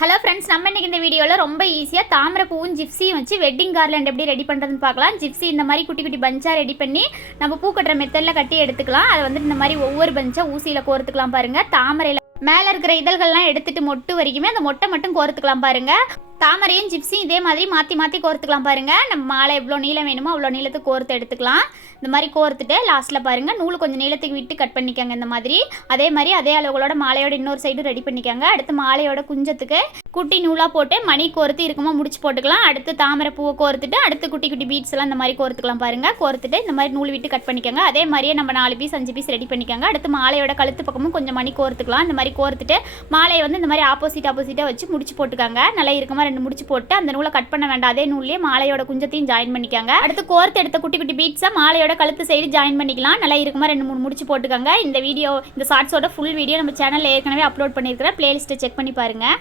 Hello friends, நம்ம இன்றைக்கி இந்த வீடியோவில் ரொம்ப ஈஸியாக தாமரை பூவும் ஜிப்ஸியும் வச்சு வெட்டிங் கார்லண்ட் எப்படி ரெடி பண்ணுறதுன்னு பார்க்கலாம். ஜிப்ஸி இந்த மாதிரி குட்டி குட்டி பஞ்சாக ரெடி பண்ணி நம்ம பூ கட்டுற மெத்தடில் கட்டி எடுத்துக்கலாம். அதை வந்துட்டு இந்த மாதிரி ஒவ்வொரு பஞ்சாக ஊசியில் கோர்த்துக்கலாம் பாருங்கள். தாமரையில் மேலே இருக்கிற இதழ்கள்லாம் எடுத்துகிட்டு மொட்டு வரைக்குமே அந்த மொட்டை மட்டும் கோர்த்துக்கலாம் பாருங்கள். தாமரையும் ஜிப்ஸியும் இதே மாதிரி மாற்றி மாற்றி கோர்த்துக்கலாம் பாருங்கள். நம்ம மாலை எவ்வளோ நீளம் வேணுமோ அவ்வளோ நீளத்துக்கு கோர்த்து எடுத்துக்கலாம். இந்த மாதிரி கோர்த்துட்டு லாஸ்ட்டில் பாருங்கள் நூல் கொஞ்சம் நீளத்துக்கு விட்டு கட் பண்ணிக்கோங்க. இந்த மாதிரி அதே அளவுகளோட மாலையோட இன்னொரு சைடும் ரெடி பண்ணிக்கோங்க. அடுத்து மாலையோட குஞ்சத்துக்கு குட்டி நூலாக போட்டு மணி கோர்த்து இருக்குமா முடிச்சு போட்டுக்கலாம். அடுத்து தாமரை பூவை கோர்த்துட்டு அடுத்து குட்டி குட்டி பீட்ஸ் எல்லாம் இந்த மாதிரி கோர்த்துக்கலாம் பாருங்கள். கோர்த்துட்டு இந்த மாதிரி நூல் விட்டு கட் பண்ணிக்கோங்க. அதே மாதிரியே நம்ம 4 பீஸ் 5 பீஸ் ரெடி பண்ணிக்கோங்க. அடுத்து மாலையோட கழுத்து பக்கமும் கொஞ்சம் மணி கோர்த்துக்கலாம். இந்த மாதிரி கோர்த்துட்டு மாலையை வந்து இந்த மாதிரி ஆப்போசிட்டாக வச்சு முடிச்சு போட்டுக்காங்க. நல்லா இருக்குமா 2 முடிச்சு போட்டு அந்த நூலை கட் பண்ண வேண்டாம். அதே நூல்லேயே மாலையோட குஞ்சத்தையும் ஜாயின் பண்ணிக்காங்க. அடுத்து கோர்த்து எடுத்த குட்டி குட்டி பீட்ஸை மாலையோட கழுத்து சைடு ஜாயின் பண்ணிக்கலாம். நல்லா இருக்குமா 2-3 முடிச்சு போட்டுக்காங்க. இந்த ஷார்ட்ஸோட ஃபுல் வீடியோ நம்ம சேனலில் ஏற்கனவே அப்லோட் பண்ணியிருக்கிறேன். பிளேலிஸ்ட்டை செக் பண்ணி பாருங்கள்.